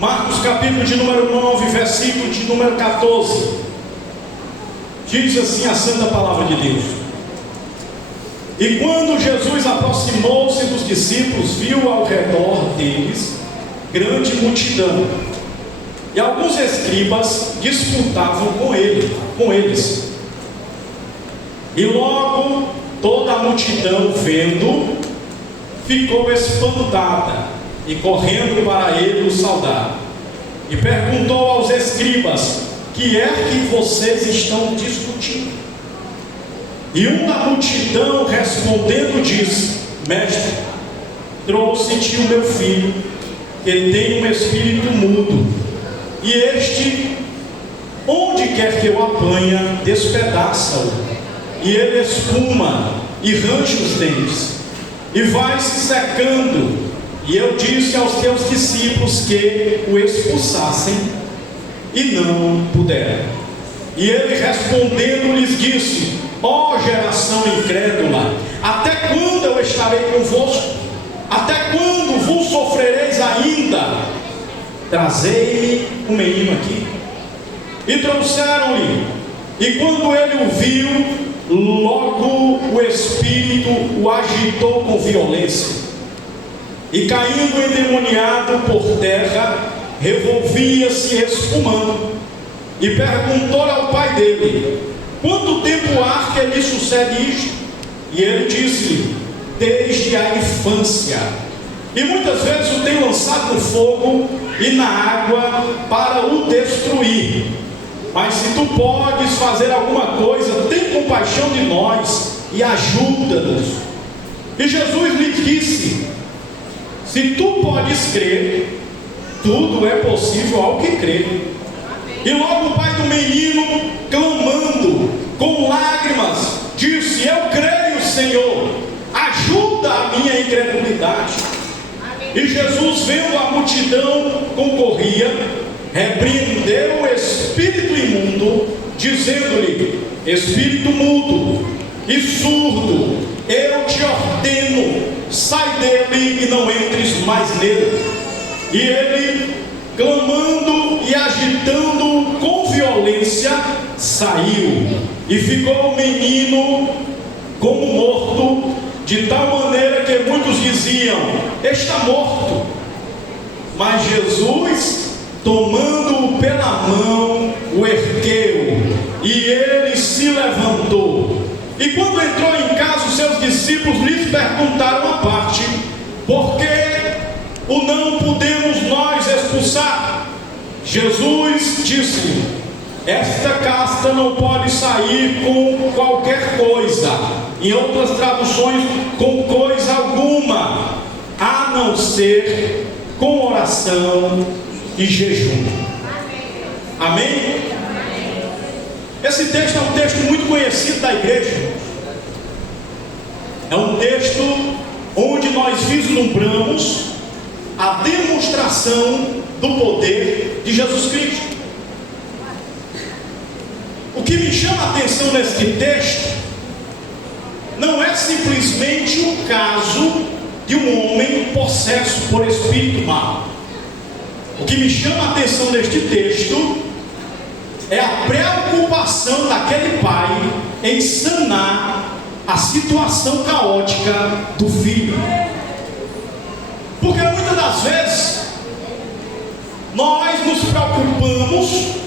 Marcos capítulo de número 9, versículo de número 14. Diz assim a santa palavra de Deus: E quando Jesus aproximou-se dos discípulos, viu ao redor deles grande multidão, e alguns escribas disputavam com eles. E logo toda a multidão, vendo, ficou espantada, e correndo para ele o saudar. E perguntou aos escribas: que é que vocês estão discutindo? E um da multidão respondendo disse: Mestre, trouxe-te o meu filho, que tem um espírito mudo, e este, onde quer que eu apanha, despedaça-o, e ele espuma e range os dentes, e vai se secando. E eu disse aos teus discípulos que o expulsassem, e não puderam. E ele respondendo lhes disse: ó geração incrédula, até quando eu estarei convosco? Até quando vos sofrereis ainda? Trazei-me o menino aqui. E trouxeram-lhe. E quando ele o viu, logo o espírito o agitou com violência, e caindo endemoniado por terra, revolvia-se espumando. E perguntou ao pai dele: quanto tempo há que lhe sucede isto? E ele disse-lhe: desde a infância, e muitas vezes o tem lançado no fogo e na água para o destruir. Mas se tu podes fazer alguma coisa, tem compaixão de nós e ajuda-nos. E Jesus lhe disse: se tu podes crer, tudo é possível ao que crê. E logo o pai do menino, clamando com lágrimas, disse: eu creio, Senhor, ajuda a minha incredulidade. E Jesus, vendo a multidão concorria, repreendeu o espírito imundo, dizendo-lhe: espírito mudo e surdo, eu te ordeno, sai dele e não entres mais nele. E ele, clamando e agitando com violência, saiu, e ficou o menino como morto, de tal maneira que muitos diziam: está morto. Mas Jesus, tomando-o pela mão, o ergueu, e ele se levantou. E quando entrou em casa, os seus discípulos lhes perguntaram à parte: por que o não podemos nós expulsar? Jesus disse: esta casta não pode sair com qualquer coisa. Em outras traduções, com coisa alguma, a não ser com oração e jejum. Amém? Esse texto é um texto muito conhecido da igreja. É um texto onde nós vislumbramos a demonstração do poder de Jesus Cristo. O que me chama a atenção neste texto não é simplesmente o caso de um homem possesso por espírito mau. O que me chama a atenção neste texto é a preocupação daquele pai em sanar a situação caótica do filho. Porque muitas das vezes nós nos preocupamos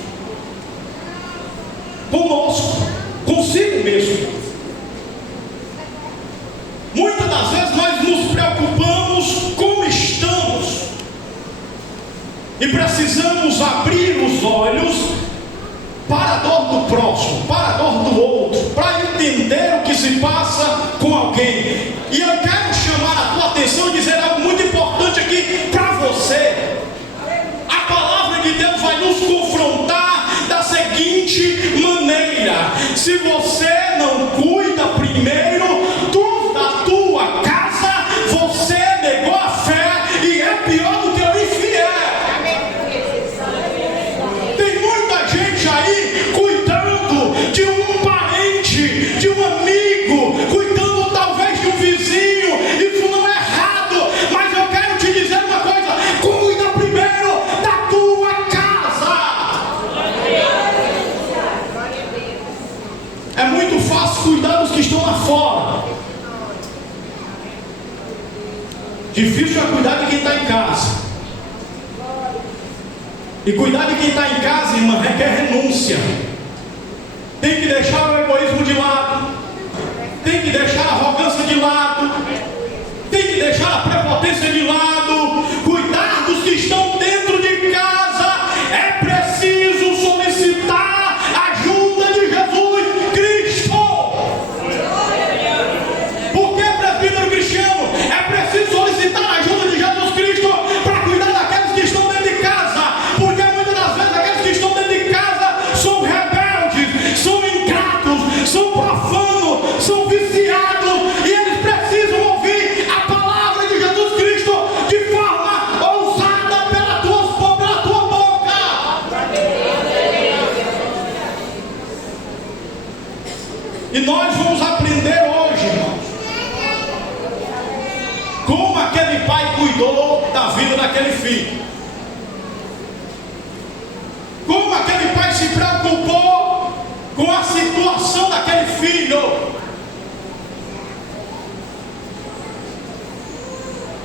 conosco, consigo mesmo. Muitas das vezes nós nos preocupamos como estamos, e precisamos abrir os olhos para a dor do próximo, para a dor do outro, para entender o que se passa com alguém. E eu quero chamar a tua atenção e dizer algo muito importante aqui para você. A palavra de Deus vai nos confrontar da seguinte maneira: se você não cuida primeiro da tua casa, você negou a fé e é pior do que o infiel. Tem muita gente aí cuidando de um parente, de um amigo, cuidando talvez de um vizinho. Isso não é errado, mas eu quero te dizer uma coisa: cuida primeiro da Difícil é cuidar de quem está em casa. E cuidar de quem está em casa, irmã, requer renúncia. Tem que deixar o egoísmo de lado. Tem que deixar a arrogância de lado. Tem que deixar a prepotência de lado. Cuidar dos que estão dentro de casa. É preciso solicitar a ajuda de Jesus Cristo. Por que, presbítero Cristiano? É preciso solicitar a ajuda de Jesus Cristo para cuidar daqueles que estão dentro de casa. Porque muitas das vezes aqueles que estão dentro de casa são rebeldes, são ingratos, são profanos, são viciados, e eles precisam ouvir a palavra de Jesus Cristo de forma ousada pela tua boca. E nós vamos aprender hoje, irmãos, como aquele pai cuidou da vida daquele filho. Como aquele pai se preocupou com a situação daquele filho.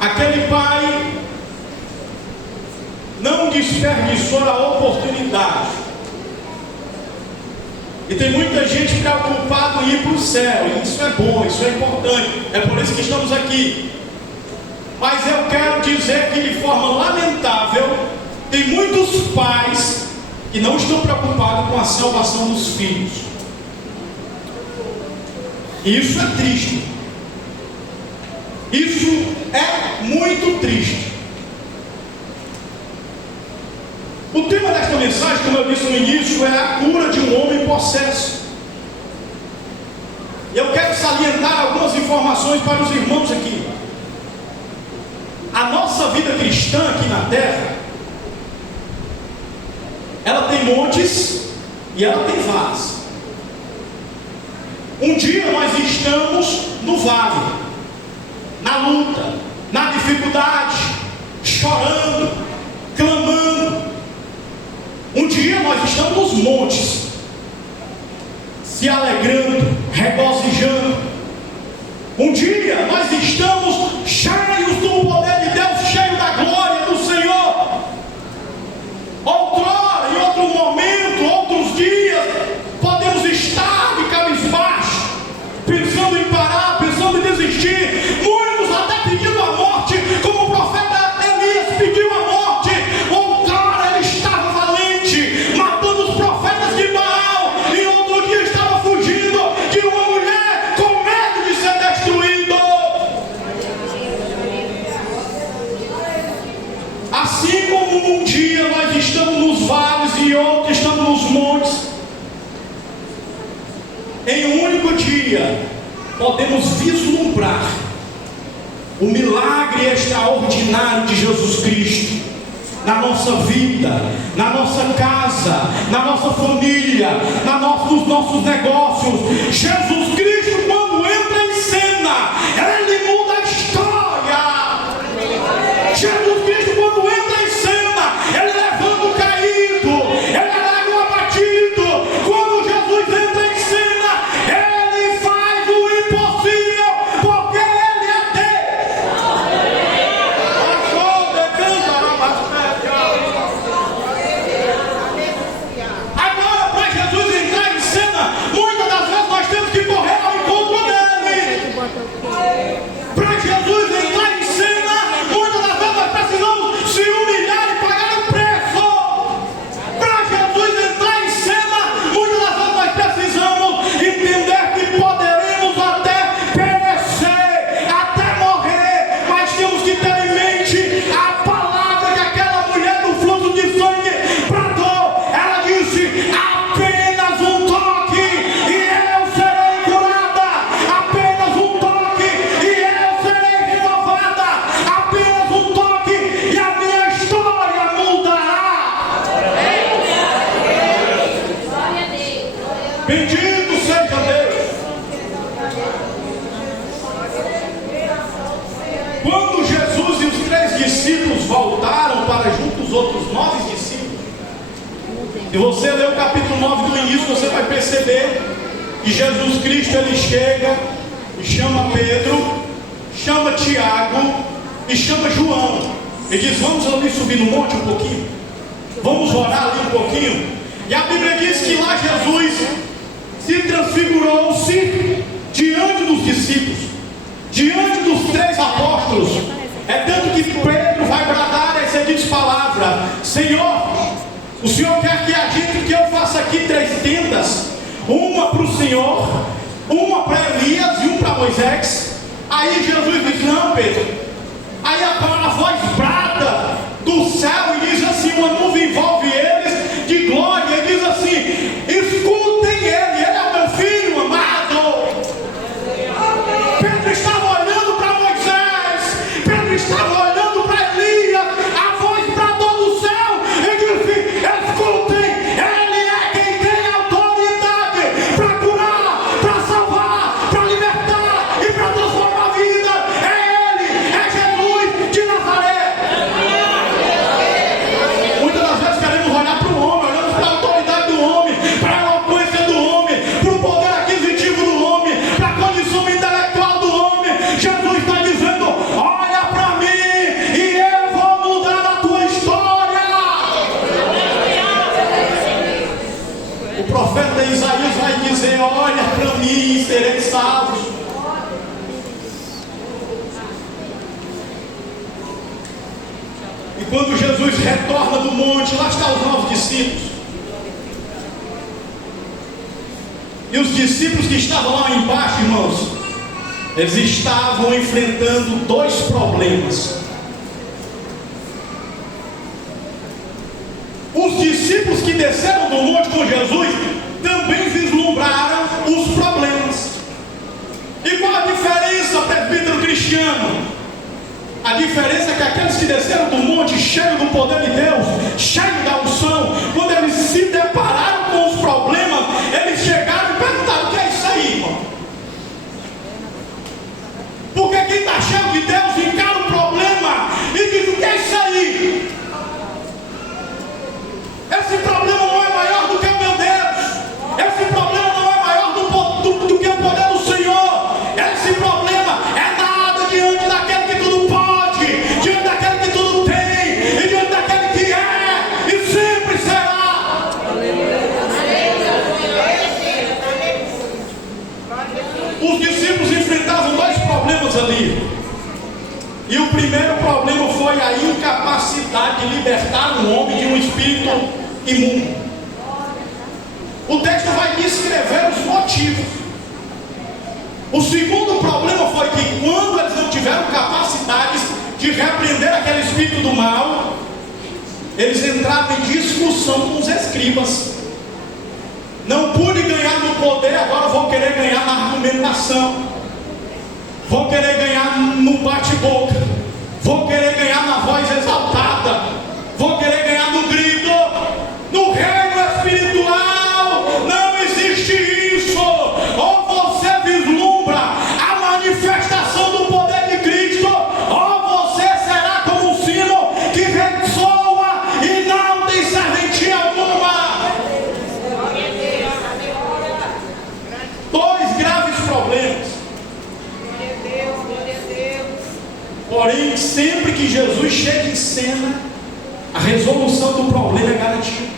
Aquele pai não desperdiçou a oportunidade. E tem muita gente preocupada em ir para o céu. E isso é bom, isso é importante. É por isso que estamos aqui. Mas eu quero dizer que de forma lamentável, tem muitos pais que não estão preocupados com a salvação dos filhos. E isso é triste. Isso é muito triste. O tema desta mensagem, como eu disse no início, é a cura de um homem possesso. E eu quero salientar algumas informações para os irmãos aqui. A nossa vida cristã aqui na terra, ela tem montes e ela tem vales. Um dia nós estamos no vale, na luta, na dificuldade, chorando, clamando. Um dia nós estamos nos montes, se alegrando, regozijando. Um dia nós estamos cheios do poder de Deus, cheios da glória do Senhor. Outrora, em outro momento, outros dias, podemos estar de cabisbaixo, pensando em parar, pensando em desistir. Muitos até pedindo a morte, como o profeta Elias pediu a morte. Outrora ele estava valente, matando os profetas de Baal, e outro dia estava fugindo de uma mulher com medo de ser destruído. Assim como um dia nós estamos nos vales e outro estamos nos montes, em um único dia podemos vislumbrar o milagre extraordinário de Jesus Cristo na nossa vida, na nossa casa, na nossa família, nos nossos negócios. Jesus Cristo, quando entra em cena, ele muda a história. Jesus Cristo, quando entra em cena, ele levanta o caído, ele alegra o abatido. Quando Jesus entra em cena, ele faz o impossível, porque ele é Deus. Agora, para Jesus entrar em cena, muitas das vezes nós temos que correr ao encontro dele. Para Jesus entrar em cena, muitas das vezes nós precisamos se humilhar e pagar o preço. Para Jesus entrar em cena, muitas das vezes nós precisamos entender que poderemos até perecer, até morrer, mas temos que ter em mente a palavra que aquela mulher do fluxo de sangue bradou. Ela disse: apenas um toque e eu serei curada. Apenas um toque e eu serei renovada. Apenas um toque e a minha história mudará. Bendito seja Deus. Quando Jesus e os 3 discípulos voltaram para junto dos outros 9 discípulos, se você ler o capítulo 9 do início, você vai perceber que Jesus Cristo ele chega e chama Pedro, chama Tiago e chama João e diz: vamos ali subir no monte um pouquinho, vamos orar ali um pouquinho. E a Bíblia diz que lá Jesus se transfigurou-se diante dos discípulos, diante dos 3 apóstolos. É tanto que Pedro vai bradar as seguintes palavras: Senhor, o Senhor quer que adite que eu faça aqui 3 tendas, uma para o Senhor, uma para Elias e uma para Moisés. Aí Jesus diz: não, Pedro. Aí a voz brada do céu e diz assim, uma nuvem envolve eles de glória, e diz assim: escutem ele é o meu filho amado. Pedro estava olhando para Moisés, Pedro estava olhando para Elias, a voz bradou do céu e disse: escutem, ele é quem tem autoridade para curar, para salvar, para libertar e para transformar a vida. É ele, é Jesus de Nazaré. Muitas das vezes queremos olhar para o homem, olhamos para a autoridade do homem, para a eloquência do homem, para o poder aquisitivo do homem, para a condição intelectual do homem. Jesus está dizendo: olha para mim e eu vou mudar a tua história. O profeta Isaías vai dizer: olha para mim e sereis salvos. E quando Jesus retorna do monte, lá estão os 9 discípulos. E os discípulos que estavam lá embaixo, irmãos, eles estavam enfrentando 2 problemas. Os discípulos que desceram do monte com Jesus também vislumbraram os problemas. E qual a diferença, presbítero Cristiano? A diferença é que aqueles que desceram do monte, cheios do poder de Deus, cheios da unção, quando eles se depararam com os problemas, eles chegaram e perguntaram: o que é isso aí, irmão? Porque quem está cheio de Deus encara o problema e diz: o que é isso aí? Esse problema não é maior do que o meu Deus. Esse problema não é maior do que o poder do Senhor. Esse problema é nada diante daquele que tudo pode, diante daquele que tudo tem, e diante daquele que é e sempre será. Os discípulos enfrentavam 2 problemas ali. E o primeiro problema foi a incapacidade de libertar um homem de um espírito imundo. O texto vai descrever os motivos. O segundo problema foi que, quando eles não tiveram capacidade de repreender aquele espírito do mal, eles entraram em discussão com os escribas. Não pude ganhar no poder, agora vou querer ganhar na argumentação, vou querer ganhar no bate-boca, vou querer ganhar na voz exaltada, vou querer ganhar no grito. No reino espiritual não existe isso. Ou você vislumbra a manifestação do poder de Cristo, ou você será como um sino que ressoa e não tem serventia alguma. 2 graves problemas. Porém, sempre que Jesus chega em cena, a resolução do problema é garantida.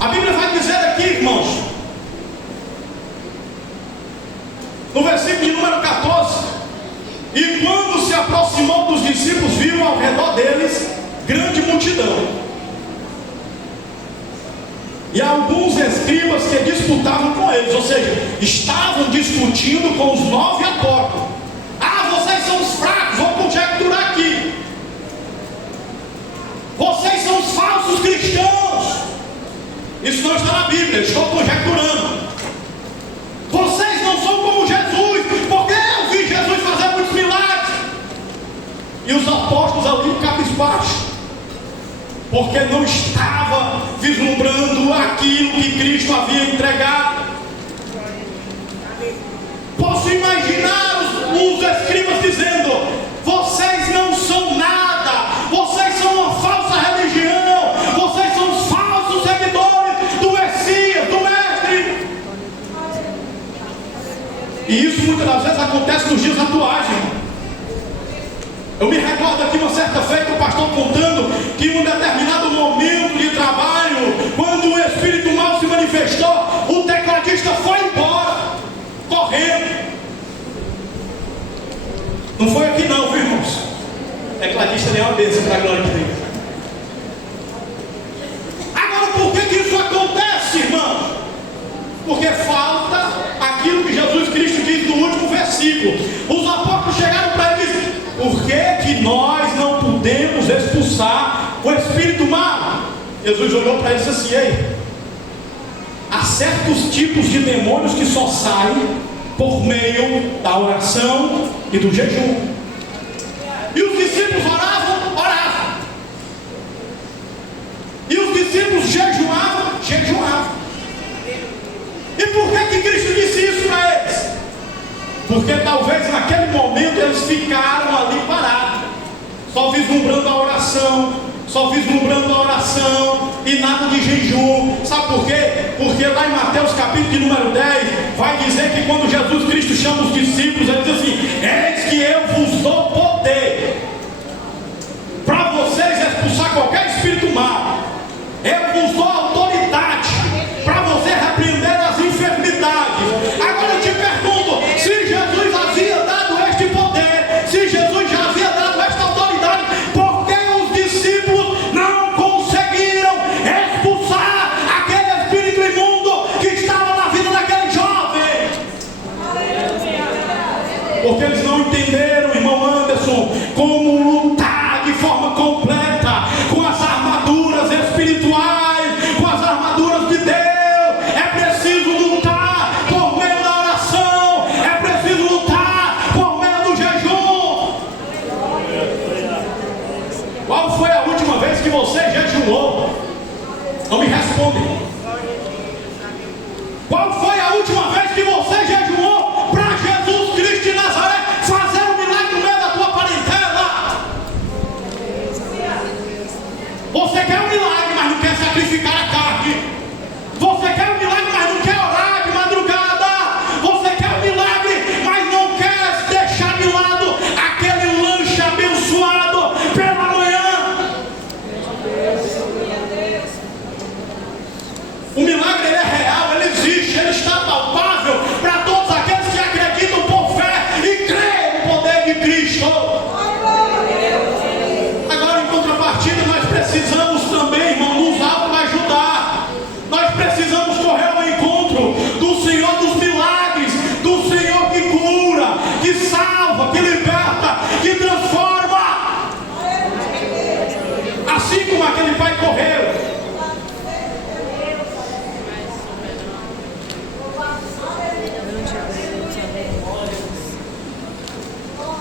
A Bíblia vai dizer aqui, irmãos, no versículo de número 14: e quando se aproximou dos discípulos, viu ao redor deles grande multidão, e alguns escribas que disputavam com eles, ou seja, estavam discutindo com os 9 apóstolos. Vocês são os fracos, vou conjecturar aqui. Vocês são os falsos cristãos. Isso não está na Bíblia, estou conjecturando. Vocês não são como Jesus, porque eu vi Jesus fazer muitos milagres. E os apóstolos ali cabisbaixos, porque não estava vislumbrando aquilo que Cristo havia entregado. Posso imaginar os escribas dizendo: vocês não são nada, vocês são uma falsa religião, vocês são os falsos seguidores do Messias, do Mestre. E isso muitas das vezes acontece nos dias atuais, irmão. recordo aqui uma certa feita o pastor contando que em um determinado momento de trabalho, quando o espírito mal se manifestou, o tecladista foi embora, correndo. Não foi aqui não, viu, irmãos? Tecladista nem uma bênção para a glória de Deus. Agora, por que isso acontece, irmão? Porque falta aquilo que Jesus Cristo diz no último versículo. Os apóstolos chegaram para ele e disseram: por que nós não podemos expulsar o espírito mau? Jesus olhou para ele e disse assim: ei, há certos tipos de demônios que só saem por meio da oração e do jejum. E os discípulos oravam. E os discípulos jejuavam. E por que Cristo disse isso para eles? Porque talvez naquele momento eles ficaram ali parados, só vislumbrando a oração e nada de jejum. Sabe por quê? Porque lá em Mateus capítulo de número 10 vai dizer que quando Jesus Cristo chama os discípulos, ele diz assim: eis que eu vos dou poder para vocês expulsar qualquer espírito mau. Eu vos dou autoridade para você repreender as enfermidades. Agora eu te pergunto, se Jesus havia dado este poder, se Jesus já havia dado esta autoridade, por que os discípulos não conseguiram expulsar aquele espírito imundo que estava na vida daquele jovem? Porque eles não entenderam, irmão Anderson, como lutar de forma completa com as armaduras espirituais, com as armaduras de Deus. É preciso lutar por meio da oração, é preciso lutar por meio do jejum. Qual foi a última vez que você jejuou? Não me responde. Qual foi a última vez que você jejuou para Jesus Cristo de Nazaré fazer um milagre no meio da tua parentela? Você quer um milagre, mas não quer sacrificar a carne. Você quer um milagre, mas não quer orar de madrugada. Você quer um milagre, mas não quer deixar de lado aquele lanche abençoado pela manhã. O milagre, ele é real, ele existe, ele está palpável para todos aqueles que acreditam por fé e creem no poder de Cristo. Agora, em contrapartida, nós precisamos também, irmão, nos auto-ajudar. Nós precisamos correr ao encontro do Senhor dos milagres, do Senhor que cura, que salva, que liberta, que transforma. Assim como aquele pai correu.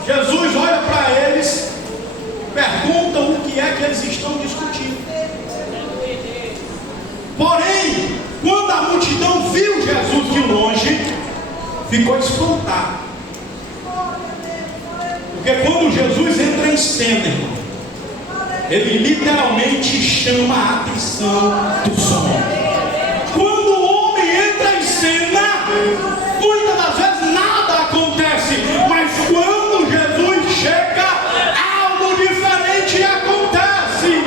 Jesus olha para eles, pergunta o que é que eles estão discutindo. Porém, quando a multidão viu Jesus de longe, ficou espantada. Porque quando Jesus entra em cena, irmão, ele literalmente chama a atenção dos homens. Quando o homem entra em cena, muitas das vezes nada acontece, mas quando Jesus chega, algo diferente acontece.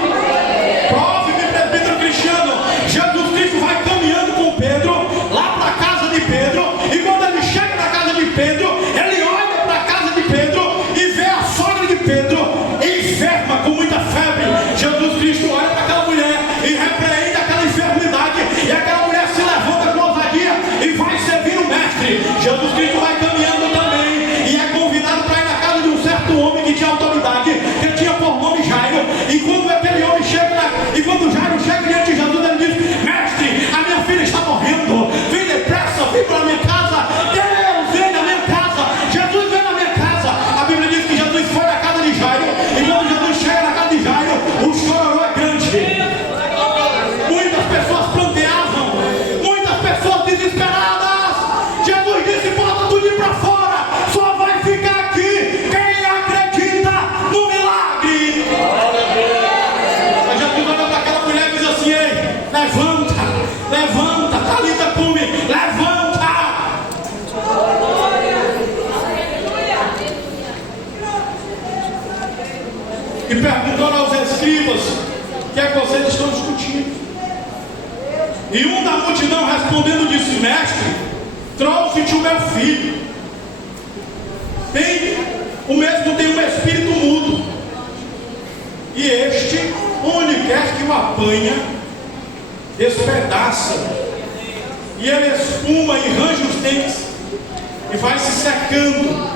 Prove-me, presbítero Cristiano, Jesus Cristo vai caminhando com Pedro lá para a casa de Pedro, e quando ele chega na casa de Pedro, ele olha para a casa de Pedro e vê a sogra de Pedro enferma com muita febre. Jesus Cristo olha para aquela mulher e repreende aquela enfermidade, e aquela mulher se levanta com ousadia e vai servir o mestre. Jesus Cristo vai caminhando também e é convidado para ir na casa de um certo homem que tinha autoridade, que tinha por nome Jairo. E quando aquele homem chega, e quando Jairo chega diante de Jesus, ele diz: mestre, a minha filha está morrendo, vem depressa, vem para a minha casa. Deus, vem na minha casa. Jesus, vem na minha casa. A Bíblia diz que Jesus foi na casa de Jairo, e quando Jesus chega na casa de Jairo, o chororô é grande. Muitas pessoas planteavam, muitas pessoas desesperadas. Jesus disse: bota tua filhos, o que é que vocês estão discutindo? E um da multidão respondendo disse: mestre, trouxe-te o meu filho. O mesmo tem um espírito mudo, e este, onde quer que o apanha, despedaça, e ele espuma e range os dentes, e vai se secando.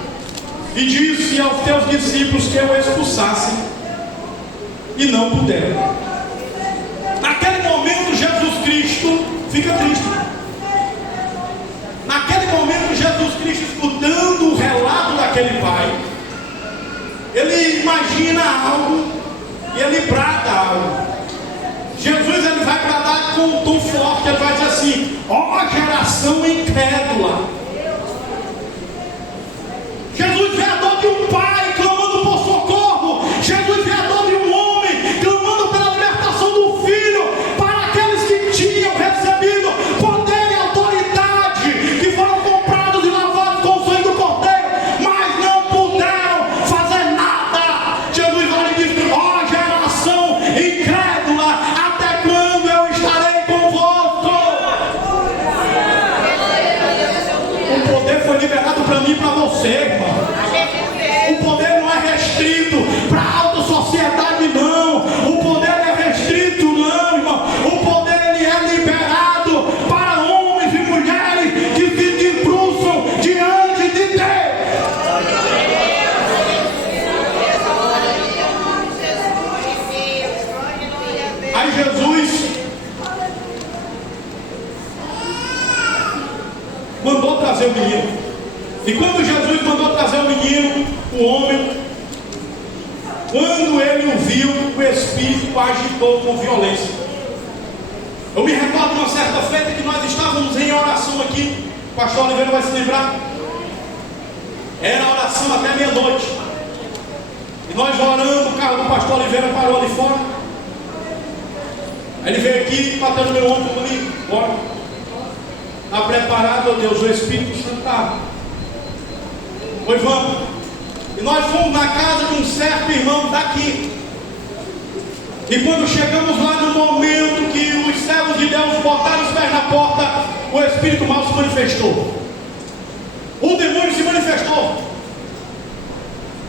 E disse aos teus discípulos que o expulsassem, e não puderam. Naquele momento Jesus Cristo fica triste. Naquele momento Jesus Cristo, escutando o relato daquele pai, ele imagina algo e ele brada algo. Jesus, ele vai bradar com um tom forte. Ele vai dizer assim: ó geração incrédula. Jesus vê a dor de um pai clamando por socorro. Jesus vê a dor de um homem clamando pela libertação do filho, para aqueles que tinham recebido poder e autoridade, que foram comprados e lavados com o sangue do Cordeiro, mas não puderam fazer nada. Jesus olha e diz: ó geração incrédula, até quando eu estarei convosco? O poder foi liberado para mim e para você, irmão. O poder não é restrito para a alta sociedade, não. O poder é restrito, não, irmão. O poder, ele é liberado para homens e mulheres que se debruçam diante de Deus. Aí Jesus mandou trazer o menino. E quando Jesus mandou trazer o menino, o homem, quando ele o viu, o espírito o agitou com violência. Eu me recordo de uma certa feita que nós estávamos em oração aqui. O pastor Oliveira vai se lembrar. Era oração até meia-noite. E nós orando, o carro do pastor Oliveira parou ali fora. Aí ele veio aqui, bateu no meu ombro ali. Bora. Está preparado, ó Deus, o Espírito Santo está. Pois vamos. E nós fomos na casa de um certo irmão daqui. E quando chegamos lá, no momento que os servos de Deus botaram os pés na porta, o espírito mal se manifestou. O demônio se manifestou.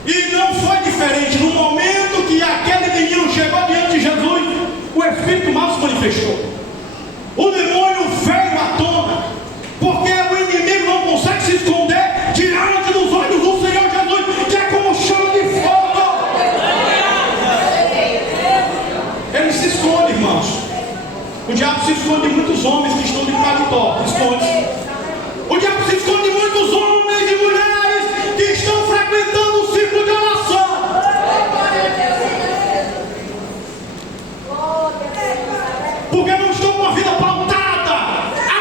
E não foi diferente. No momento que aquele menino chegou diante de Jesus, o espírito mal se manifestou. O demônio veio à tona, porque o inimigo não consegue se esconder diante dos olhos do Senhor Jesus, que é como chama de fogo. Ele se esconde, irmãos. O diabo se esconde de muitos homens que estão de paletó. Esconde. O diabo se esconde de muitos homens e mulheres que estão frequentando o círculo de oração. Porque não estão com a vida pautada,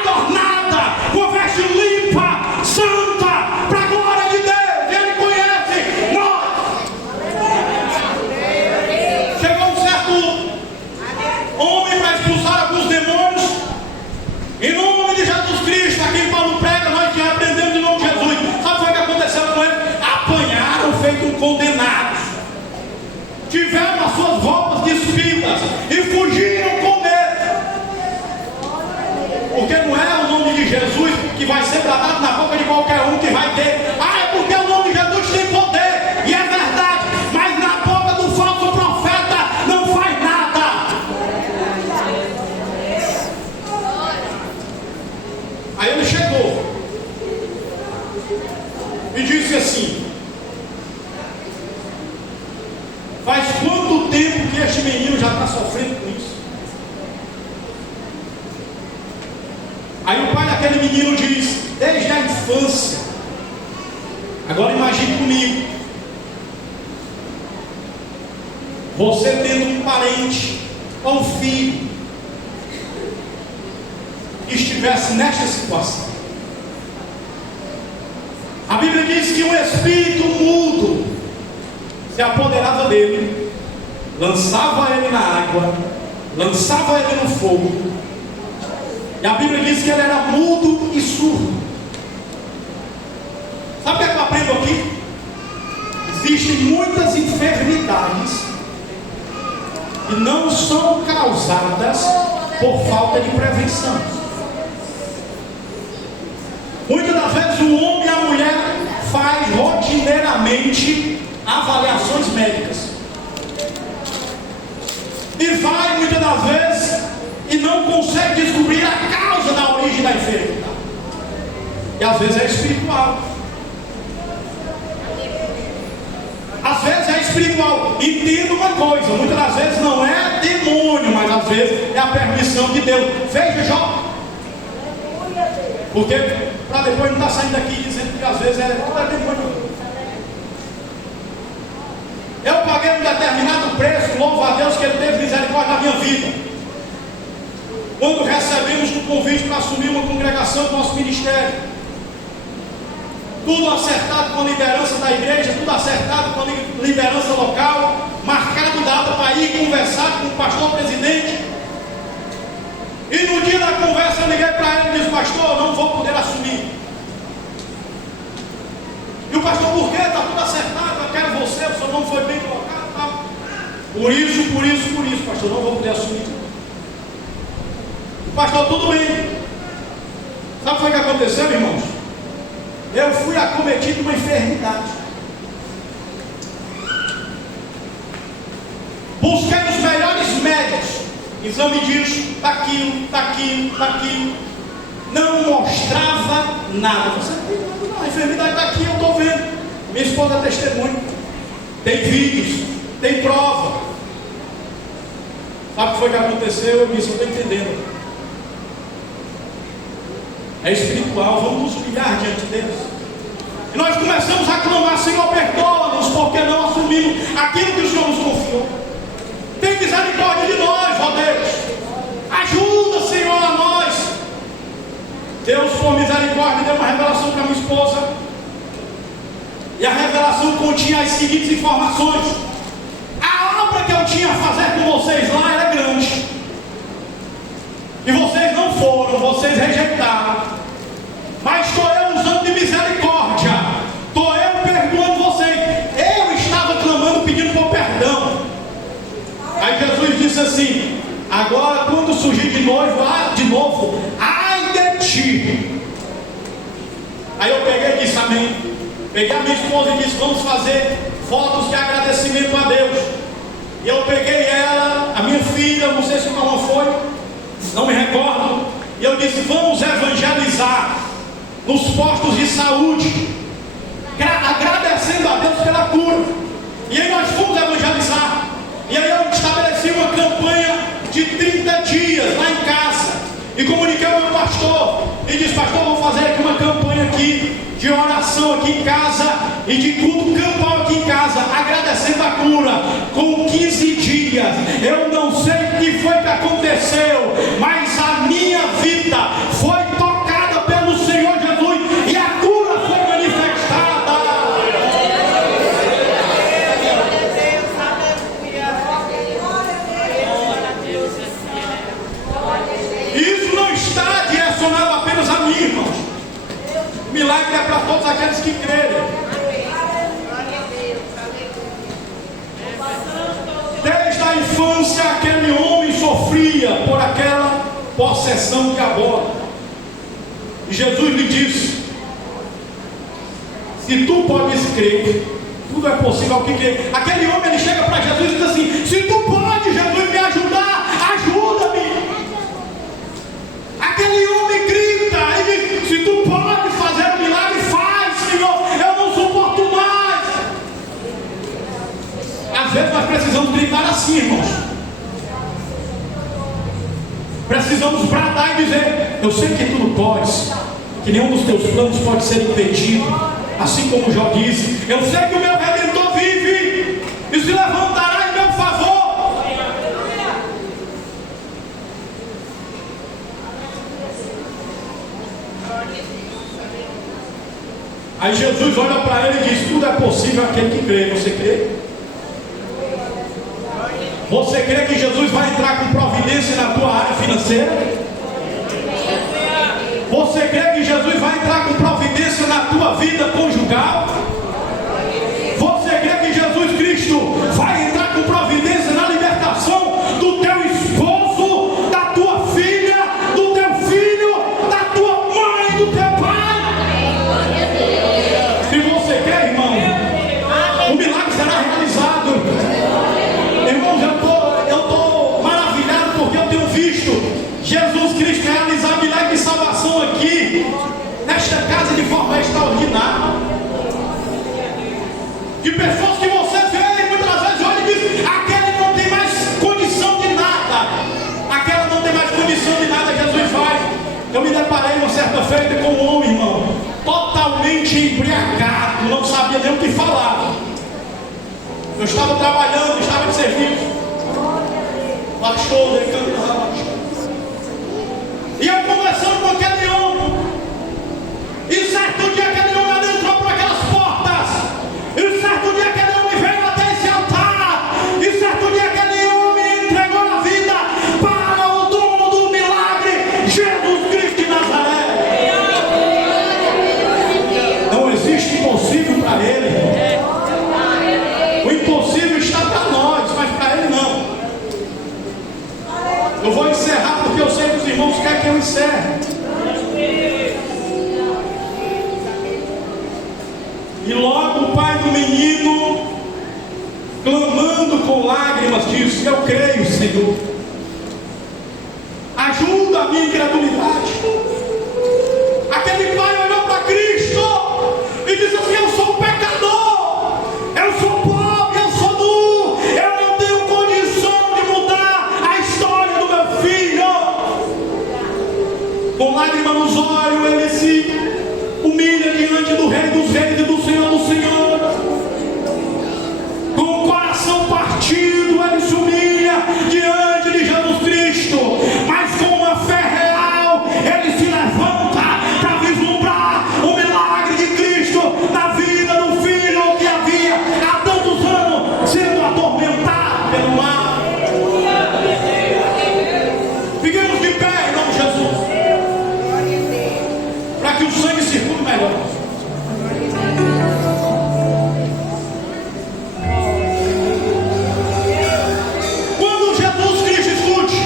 adornada, com a veste limpa, santa, para a glória de Deus. E Ele conhece nós. Chegou um certo homem para expulsar alguns demônios. Em nome de Jesus Cristo, aqui em Paulo prega, nós já aprendemos em nome de Jesus. Sabe o que aconteceu com ele? Apanharam feito condenados. Tiveram as suas roupas despidas e fugiram com medo. Porque não é o nome de Jesus que vai ser bradado na boca de qualquer um que vai ter. Ah, é porque o nome de Jesus tem poder. E é verdade. Mas na boca do falso profeta não faz nada. Aí ele chegou e disse assim: faz quanto tempo que este menino já está sofrendo com isso? Aí o pai daquele menino diz: desde a infância. Agora imagine comigo, você tendo um parente ou um filho que estivesse nesta situação. A Bíblia diz que um espírito mudo se apoderava dele, lançava ele na água, lançava ele no fogo. E a Bíblia diz que ele era mudo e surdo. Sabe o que é que eu aprendo aqui? Existem muitas enfermidades que que não são causadas por falta de prevenção. Muitas das vezes o homem e a mulher faz rotineiramente avaliações médicas. E vai muitas das vezes e não consegue descobrir a causa da origem da enfermidade. E às vezes é espiritual. Às vezes é espiritual. Entenda uma coisa, muitas das vezes não é demônio, mas às vezes é a permissão de Deus. Veja, Jó. Porque para depois não estar saindo daqui dizendo que às vezes é demônio. Eu paguei um determinado preço, louvo a Deus que Ele teve misericórdia na minha vida. Quando recebemos um convite para assumir uma congregação do nosso ministério, tudo acertado com a liderança da igreja, tudo acertado com a liderança local, marcado data para ir conversar com o pastor presidente. E no dia da conversa eu liguei para ele e disse: pastor, eu não vou poder assumir. E o pastor: por quê? Está tudo acertado, eu quero você, o senhor não foi bem colocado, tal. Por isso, pastor, eu não vou poder assumir. O pastor: tudo bem. Sabe o que foi que aconteceu, irmãos? Eu fui acometido de uma enfermidade. Busquei os melhores médicos, exame disso, daquilo. Não mostrava nada. Você não, a enfermidade está aqui, eu estou vendo. Minha esposa é testemunha. Tem vídeos, tem prova. Sabe o que foi que aconteceu? Eu disse: eu estou entendendo. É espiritual, vamos nos humilhar diante de Deus. E nós começamos a clamar: Senhor, perdoa-nos, porque não assumimos aquilo que o Senhor nos confiou. Tem misericórdia de nós, ó Deus. Ajuda, Senhor, a nós. Deus, por misericórdia, deu uma revelação para minha esposa. E a revelação continha as seguintes informações: a obra que eu tinha a fazer com vocês lá era grande. E vocês não foram, vocês rejeitaram. Mas estou eu usando de misericórdia. Estou eu perdoando vocês. Eu estava clamando, pedindo por perdão. Aí Jesus disse assim: agora quando surgir de novo, ai de ti. Aí eu peguei e disse: amém. Peguei a minha esposa e disse: vamos fazer votos de agradecimento a Deus. E eu peguei ela, a minha filha, não sei se o irmão foi, não me recordo. E eu disse: vamos evangelizar nos postos de saúde, agradecendo a Deus pela cura. E aí nós fomos evangelizar. E aí eu estabeleci uma campanha de 30 dias lá em casa. E comuniquei ao meu pastor. E disse: pastor, vou fazer aqui uma campanha aqui de oração aqui em casa e de culto campal aqui em casa, agradecendo a cura. Com 15 dias, eu não sei o que foi que aconteceu, mas a minha vida foi tocada pelo Senhor Jesus e a cura foi manifestada. Isso não está direcionado apenas a mim, irmãos. O milagre é para todos aqueles que crerem. Desde a infância, aquele homem sofria por aquela possessão diabólica. E Jesus lhe disse: se tu podes crer, tudo é possível ao que crê. Aquele homem, ele chega para Jesus e diz assim: se tu pode, Jesus, me ajudar, ajuda-me. Aquele homem grita e diz: se tu pode fazer um milagre, faz, Senhor, eu não suporto mais. Às vezes nós precisamos gritar assim, irmãos. Precisamos bradar e dizer: eu sei que tu não podes, que nenhum dos teus planos pode ser impedido. Assim como Jó disse: eu sei que o meu Redentor vive e se levantará em meu favor. Aí Jesus olha para ele e diz: tudo é possível aquele que crê. Você crê? Você crê que Jesus vai entrar com providência na tua área financeira? Você crê que Jesus vai entrar com providência na tua vida conjugal? Você crê que Jesus Cristo vai entrar com providência na libertação deparei uma certa feita com um homem, irmão, totalmente embriagado, não sabia nem o que falar. Eu estava trabalhando, estava de serviço. Baixou, decantava. E eu conversando com aquele homem. E certo dia aquele homem adentrou por aquelas portas. E certo dia aquele homem veio até esse altar. E certo dia aquele homem entregou a vida para o dono do milagre, Jesus Cristo de Nazaré. Não existe impossível para ele. O impossível está para nós, mas para ele não. Eu vou encerrar porque eu sei que os irmãos querem que eu encerre. E logo o pai do menino, clamando com lágrimas, disse: eu creio, Senhor, ajuda a minha incredulidade. Aquele pai olhou para Cristo e disse assim: eu sou um pecador, eu sou pobre, eu sou nu, eu não tenho condição de mudar a história do meu filho. Com lágrimas nos olhos, ele se humilha diante do Rei dos Reis e do Senhor dos Senhores. Com o coração partido, ele se humilha diante de Jesus Cristo, mas com uma fé real, ele se levanta para vislumbrar o milagre de Cristo na vida do filho que havia há tantos anos sendo atormentado pelo mal. Fiquemos de pé em nome de Jesus, para que o sangue circule melhor. Quando Jesus Cristo, escute,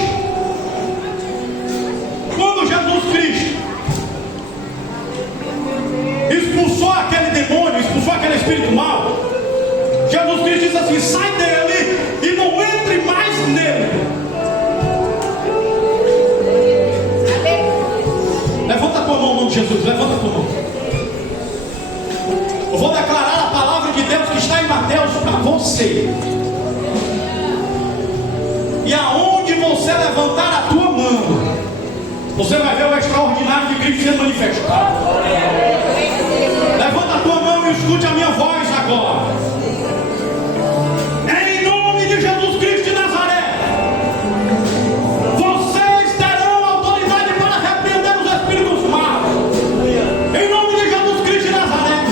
quando Jesus Cristo expulsou aquele demônio, expulsou aquele espírito mau, Jesus Cristo disse assim: sai dele e não entre mais nele. Levanta a tua mão, em nome de Jesus, levanta a tua mão. Eu vou declarar a palavra de Deus que está em Mateus para você. E aonde você levantar a tua mão, você vai ver o extraordinário de Cristo sendo manifestado. Levanta a tua mão e escute a minha voz agora. Em nome de Jesus Cristo de Nazaré, vocês terão autoridade para repreender os espíritos maus. Em nome de Jesus Cristo de Nazaré,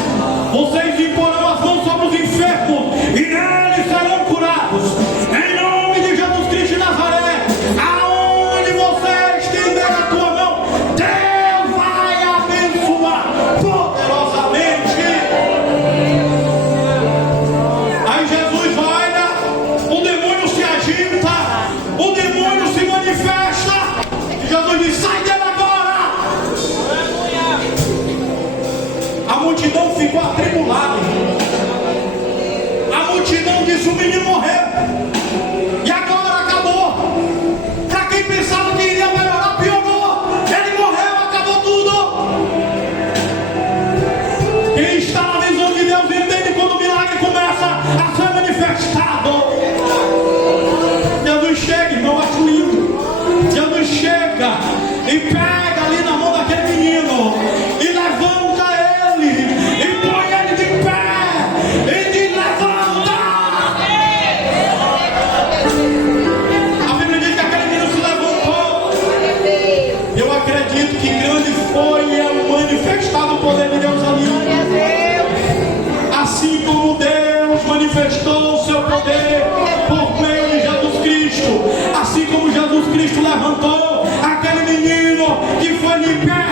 vocês imporão as mãos sobre os enfermos e eles serão curados. Em nome de Jesus Cristo de Nazaré, aonde você estender a tua mão, Deus vai abençoar poderosamente. Aí Jesus olha, o demônio se agita, o demônio se manifesta, e Jesus diz: sai dele agora. A multidão ficou atribulada. A multidão disse: o menino morreu. E agora acabou. Para quem pensava que iria melhorar, piorou. Ele morreu, acabou tudo. Quem está na visão de Deus entende quando o milagre começa a ser manifestado. Jesus chega, irmão, acho lindo. Jesus chega e pega ali na mão daquele menino e levanta ele e põe ele de pé e diz: levanta. A Bíblia diz que aquele menino se levantou. Eu acredito que grande foi e é o manifestado o poder de Deus ali. Assim como Deus manifestou o seu poder por meio de Jesus Cristo, assim como Jesus Cristo levantou aquele menino que foi de pé